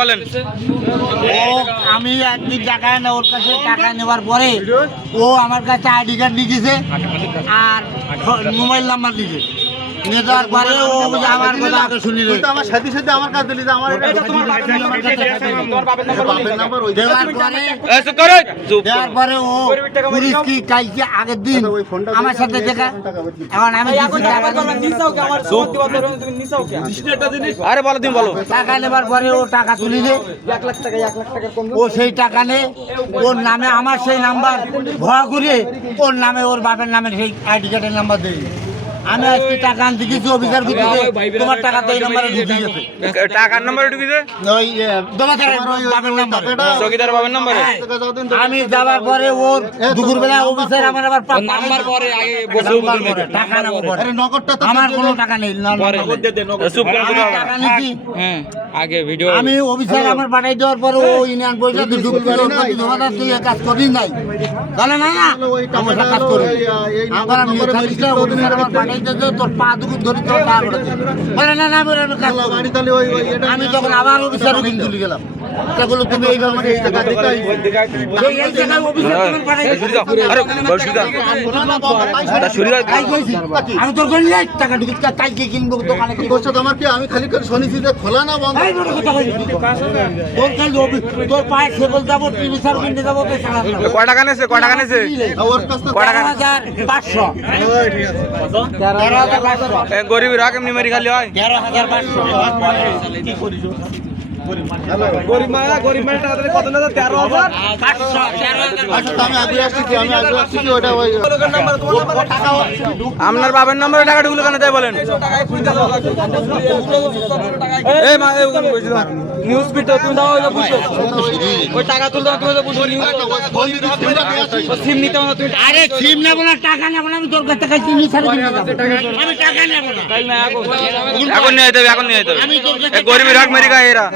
বলেন। ও আমি একদিন টাকা ওর কাছে টাকা নেওয়ার পরে ও আমার কাছে আইডি কার্ড লিখেছে আর মোবাইল নাম্বার লিখেছে। নেওয়ার পরে ও আমার কথা আগে শুনি আমার সাথে সাথে আমার কাছে দিলি আমার দেওয়ার পরে ও পুলিশ কি কালকে আগের দিন আমার সাথে দেখা এখন আমি আরে বলো তুমি বলো। টাকা নেবার পরে ও টাকা তুলি দে 1 লাখ টাকা ও সেই টাকা নে ওর নামে আমার সেই নাম্বার ভয় করে ওর নামে ওর বাপের নামে সেই আইডি কার্ডের নাম্বার দেয়। আমি আজকে টাকা আনতে গেছি অফিসার করতেছে তোমার টাকা তো এই নাম্বারে ঢুকিয়ে গেছে। টাকার নাম্বারে ঢুকিয়েছে ওই তোমাদের বাপের নাম্বার চৌকিদার বাবার নাম্বারে। আমি যাবার পরে ওর দুপুরবেলা অফিসার আমার আবার নাম্বার পরে আগে টাকা নেব পরে নগদটা তো আমার কোনো টাকা নেই টাকা নিছি আগে ভিডিও আমি অফিসার আমার পাঠাই দেওয়ার পরে ও ইউনিয়ন পয়সা তো ঢুকতে ধোয়াটা তুই কাজ করি নাই জানে না না আমার কাজ করে আবার আমি অফিসার আমার পাঠাই দিতে তোর পা দুটো ধরে তোর পা করেছে বলে না না আমি কাজ আমি তখন আবার অফিসারও কিন্তু চলে গেলাম সেগুলো তুমি এইভাবে টাকা দিতে এই টাকা অফিসার তুমি পাঠাই আমি তোর করে নিয়ে টাকা ঢুকি তাই কি কিনবো দোকানে কি করছো তোমার কি আমি খালি করে শুনেছি যে খোলা না বন্ধ তোর খালি তোর পায়ে সেবল যাবো টিভি সার কিনতে যাবো কয় টাকা নেছে কয় টাকা নেছে ওর কাছ থেকে 13,500 13,500 গরিব রাখ এমনি মারি খালি হয় 13,500 কি করিস গরিব মায়ের টাকা দিলে কত না 13,500 আমি আগে আসছি ওটা ওই টাকা আপনার বাবার নম্বরে টাকা ঢুকলো কেন তাই বলেন। এই মা নিউজ পিটো তুমি দাও ওই বুঝো ওই টাকা তুল দাও তুমি বুঝো সিম নিতে না তুমি। আরে সিম নেব না টাকা নেব না আমি তোর কাছ থেকে চিনি ছাড়া আমি টাকা নেব না কাল না এখন নিয়ে আইতে হবে এখন নিয়ে আইতে হবে গরিব রাখ মেরি গায়ে এরা